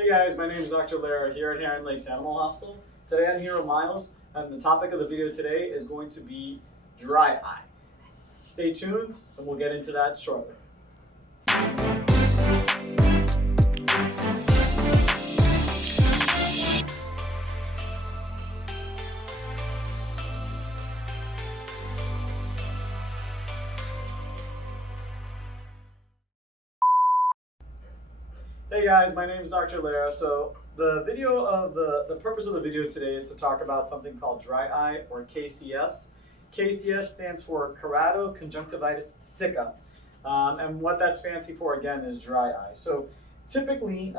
Hey guys, my name is Dr. Lera here at Heron Lakes Animal Hospital. Today I'm here with Miles, and the topic of the video today is going to be dry eye. Stay tuned, and we'll get into that shortly. Hey guys, my name is Dr. Lera. So the purpose of the video today is to talk about something called dry eye, or KCS. KCS stands for Keratoconjunctivitis sicca, and what that's fancy for again is dry eye. So typically,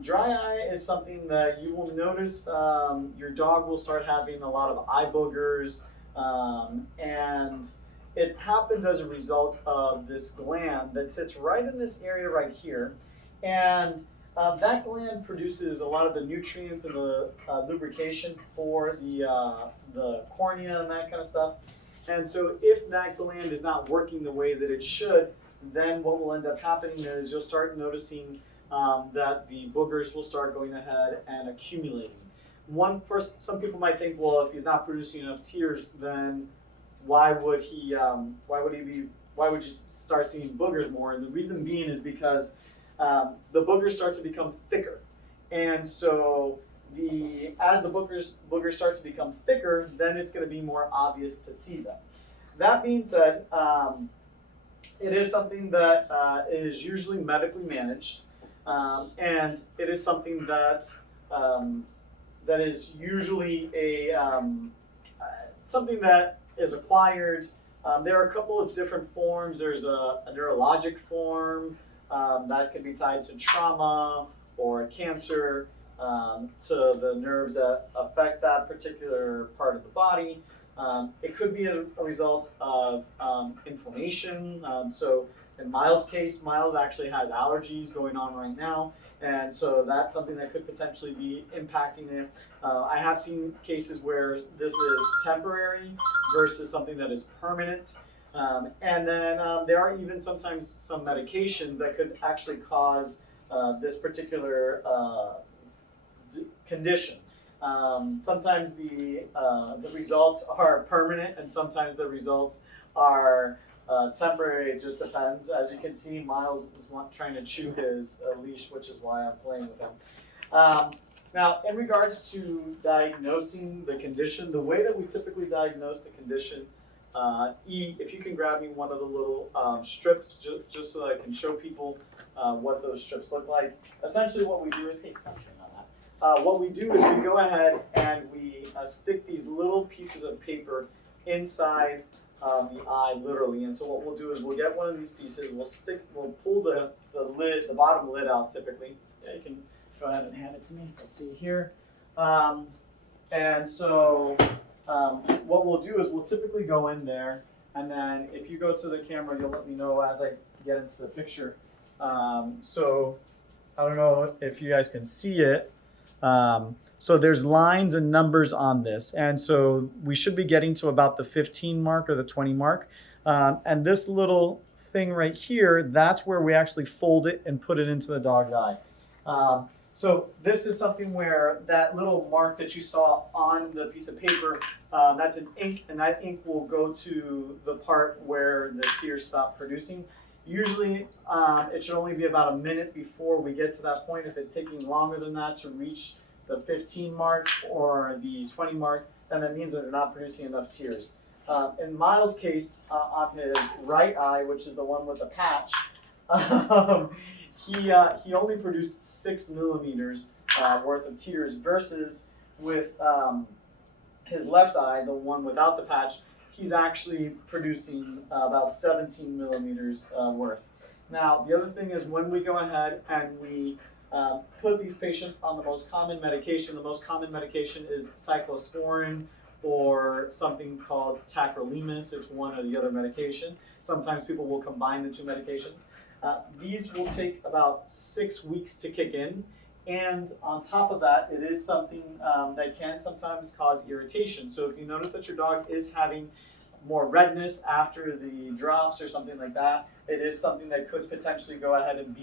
dry eye is something that you will notice. Your dog will start having a lot of eye boogers, and it happens as a result of this gland that sits right in this area right here. And that gland produces a lot of the nutrients and the lubrication for the cornea and that kind of stuff. And so if that gland is not working the way that it should, then what will end up happening is you'll start noticing that the boogers will start going ahead and accumulating. Some people might think, well, if he's not producing enough tears, then why would you start seeing boogers more? And the reason being is because the boogers start to become thicker, and so as the boogers start to become thicker, then it's going to be more obvious to see them. That being said, it is something that is usually medically managed, and it is something that that is usually something that is acquired. There are a couple of different forms. There's a neurologic form. That could be tied to trauma or cancer, to the nerves that affect that particular part of the body. It could be a result of inflammation. So in Miles' case, Miles actually has allergies going on right now, and so that's something that could potentially be impacting it. I have seen cases where this is temporary versus something that is permanent. And then there are even sometimes some medications that could actually cause this particular condition. Sometimes the results are permanent, and sometimes the results are temporary. It just depends. As you can see, Miles is trying to chew his leash, which is why I'm playing with him. Now, in regards to diagnosing the condition, the way that we typically diagnose the condition, if you can grab me one of the little strips, just so that I can show people what those strips look like. Essentially what we do is, hey, stop chewing on that. What we do is we go ahead and we stick these little pieces of paper inside the eye, literally. And so what we'll do is we'll get one of these pieces, we'll pull the bottom lid out typically. Yeah, you can go ahead and hand it to me. Let's see here. And so what we'll do is we'll typically go in there, and then if you go to the camera, you'll let me know as I get into the picture. So I don't know if you guys can see it. So there's lines and numbers on this, and so we should be getting to about the 15 mark or the 20 mark. And this little thing right here, that's where we actually fold it and put it into the dog's eye. So this is something where that little mark that you saw on the piece of paper, that's an ink, and that ink will go to the part where the tears stop producing. Usually it should only be about a minute before we get to that point. If it's taking longer than that to reach the 15 mark or the 20 mark, then that means that they're not producing enough tears. In Miles' case, on his right eye, which is the one with the patch, he only produced 6 millimeters worth of tears, versus with his left eye, the one without the patch, he's actually producing about 17 millimeters worth. Now, the other thing is when we go ahead and we put these patients on the most common medication is cyclosporin or something called tacrolimus. It's one or the other medication. Sometimes people will combine the two medications. These will take about 6 weeks to kick in, and on top of that, it is something that can sometimes cause irritation. So if you notice that your dog is having more redness after the drops or something like that, it is something that could potentially go ahead and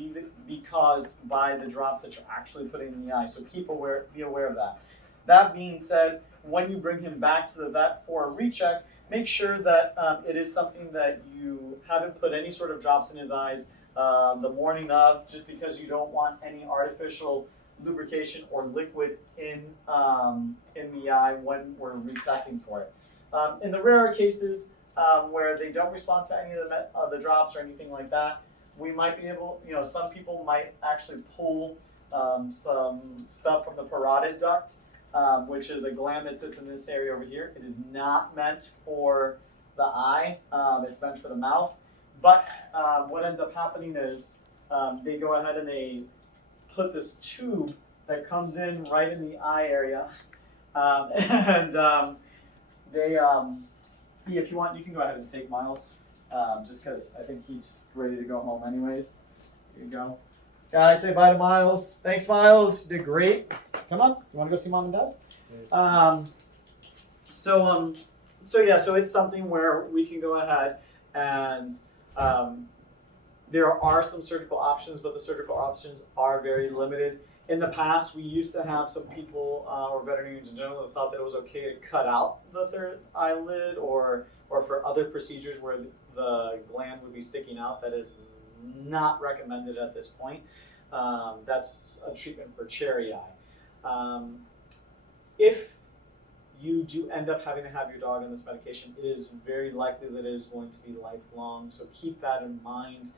be caused by the drops that you're actually putting in the eye. So be aware of that. That being said, when you bring him back to the vet for a recheck, make sure that it is something that you haven't put any sort of drops in his eyes the morning of, just because you don't want any artificial lubrication or liquid in the eye when we're retesting for it. In the rarer cases where they don't respond to any of the drops or anything like that, we might be able, some people might actually pull some stuff from the parotid duct, which is a gland that sits in this area over here. It is not meant for the eye, it's meant for the mouth. But what ends up happening is they go ahead and they put this tube that comes in right in the eye area, if you want, you can go ahead and take Miles, just because I think he's ready to go home anyways. Here you go. Guys, say bye to Miles. Thanks, Miles. You did great. Come on. You want to go see Mom and Dad? So it's something where we can go ahead and there are some surgical options, but the surgical options are very limited. In the past, we used to have some people, or veterinarians in general, that thought that it was okay to cut out the third eyelid, or for other procedures where the gland would be sticking out. That is not recommended at this point. That's a treatment for cherry eye. If you do end up having to have your dog on this medication, it is very likely that it is going to be lifelong, so keep that in mind.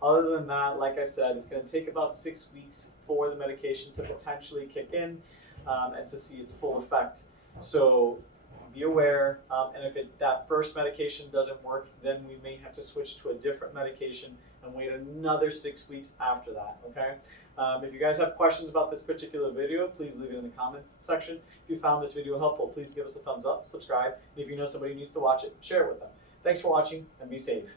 Other than that, like I said, it's going to take about 6 weeks for the medication to potentially kick in and to see its full effect. So be aware, and if that first medication doesn't work, then we may have to switch to a different medication and wait another 6 weeks after that, okay? If you guys have questions about this particular video, please leave it in the comment section. If you found this video helpful, please give us a thumbs up, subscribe, and if you know somebody who needs to watch it, share it with them. Thanks for watching, and be safe.